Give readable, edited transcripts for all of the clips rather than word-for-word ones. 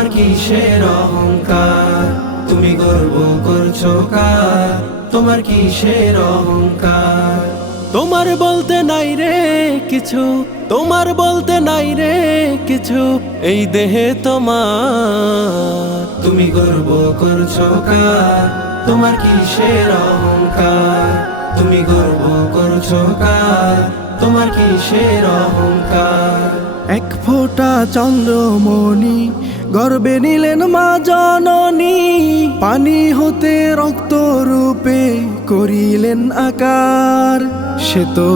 তোমার কিসের অহংকার? তুমি গর্ব করছো কার? তোমার কিসের অহংকার? তোমার বলতে নাই রে কিছু, তোমার বলতে নাই রে কিছু, এই দেহে তোমার। তুমি গর্ব করছো কার? তোমার কিসের অহংকার? তুমি গর্ব করছো কার? তোমার কিসের অহংকার? এক ফোঁটা চন্দ্রমণি গর্বে নিলেন মা জননী, পানি হতে রক্ত রূপে করিলেন আকার। সে তো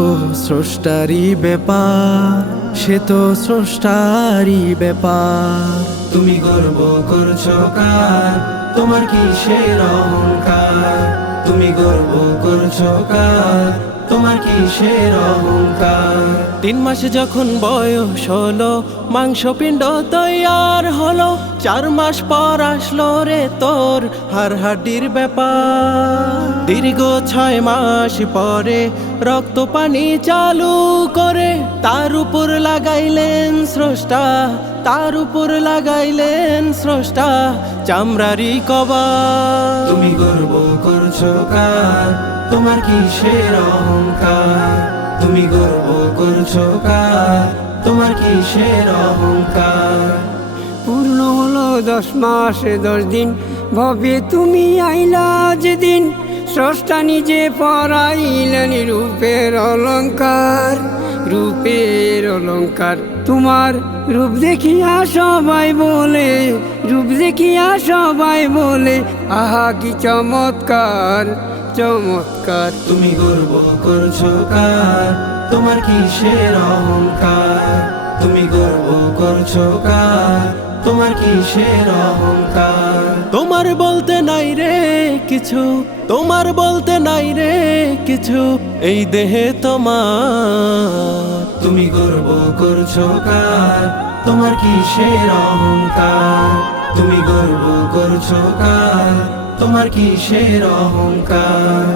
স্রষ্টারই ব্যাপার, সে তো স্রষ্টারই ব্যাপার। তুমি গর্ব করছো কার? তোমার কিসের অহংকার? তুমি গর্ব করছো কার? তোমার কিসের অহংকার? 3 মাস যখন বয়স হলো, মাংসপিণ্ড তৈয়ার হলো, 4 মাস পর আসলো রে তোর হাড় হাড্ডির ব্যাপার। দীর্ঘ 6 মাস পরে রক্ত পানি চালু করে তার উপর লাগাইলেন স্রষ্টা, তার উপর লাগাইলেন স্রষ্টা চামড়ারি কভার। তুমি গর্ব করছো কার? তোমার কিসের অহংকার? তুমি গর্ব করছো কার? তোমার কিসের অহংকার? পূর্ণ হলো 10 মাসে 10 দিন, ভবে তুমি আইলা যেদিন, স্রষ্টা নিজে পরাইলেন রূপের অলংকার, রূপের অলংকার। তোমার রূপ দেখিয়া সবাই বলে, রূপ দেখিয়া সবাই বলে, আহা কি চমৎকার, চমৎকার। তুমি গর্ব করছো কার? তোমার কিসের অহংকার? তুমি গর্ব করছো কার? তোমার কিসের অহংকার? তোমার বলতে নাই রে কিছু, তোমার বলতে নাই রে কিছু, এই দেহে তোমার। তুমি গর্ব করছো কার? তোমার কিসের অহংকার? তুমি গর্ব করছো কার? তোমার কিসের অহংকার?